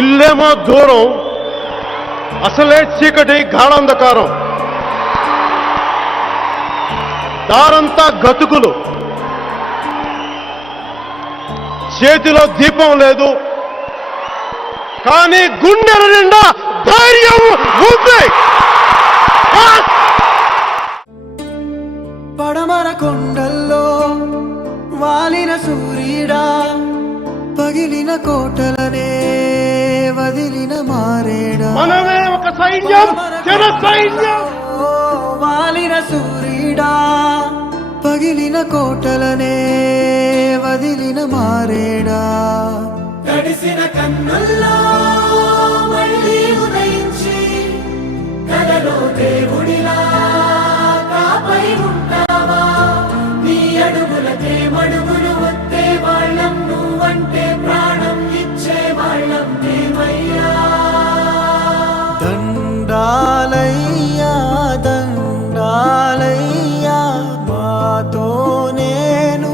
ఇల్లేమో దూరం, అసలే చీకటి గాఢాంధకారం, దారంతా గతుకులు, చేతిలో దీపం లేదు, కానీ గుండెల నిండా ధైర్యం ఉంది. పడమర కొండల్లో వాలిన సూర్యుడా, పగిలిన కోటలనే వదిలిన మారేడా, మనమే ఒక సైన్యం, జన సైన్యం. వాలిన సూర్యుడా, పగిలిన కోటలనే వదిలిన మారేడా, తడిసిన కన్నుల్లో మళ్ళీ ఉదయించి కలలో దేవుడిలా కాపై ఉంటావా, నీ అడుగులకే మడుగులు వస్తే వాళ్ళం, నువ్వంటే ప్రాణం ఇచ్చే వాళ్ళం మేమయ్యా. దండాలయ్యా దండాలయ్యా, మాతో నేను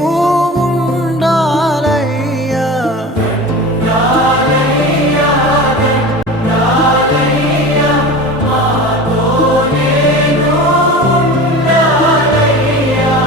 ఉండాలయ్యా. దండాలయ్యా దండాలయ్యా, మాతో నేను ఉండాలయ్యా.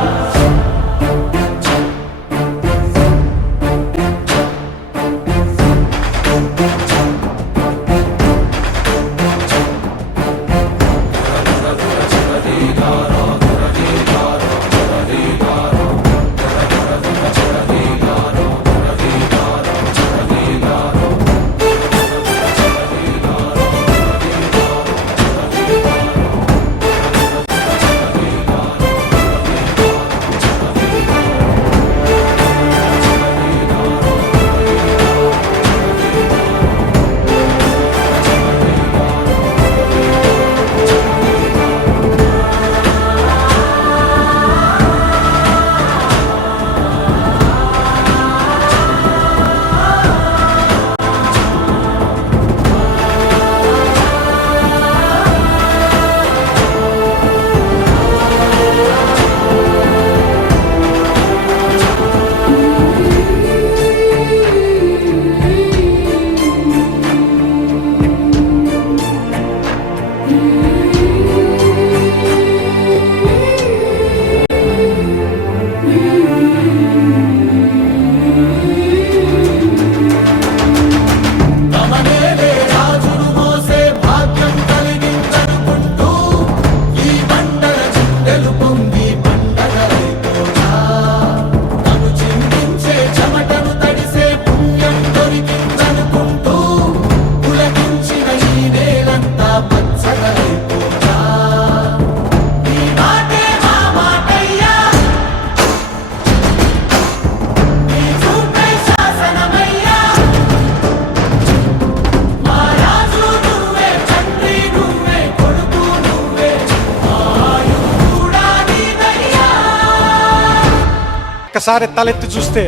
ఒక్కసారి తలెత్తి చూస్తే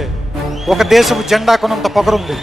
ఒక దేశపు జెండా కొనంత పొగరుంది.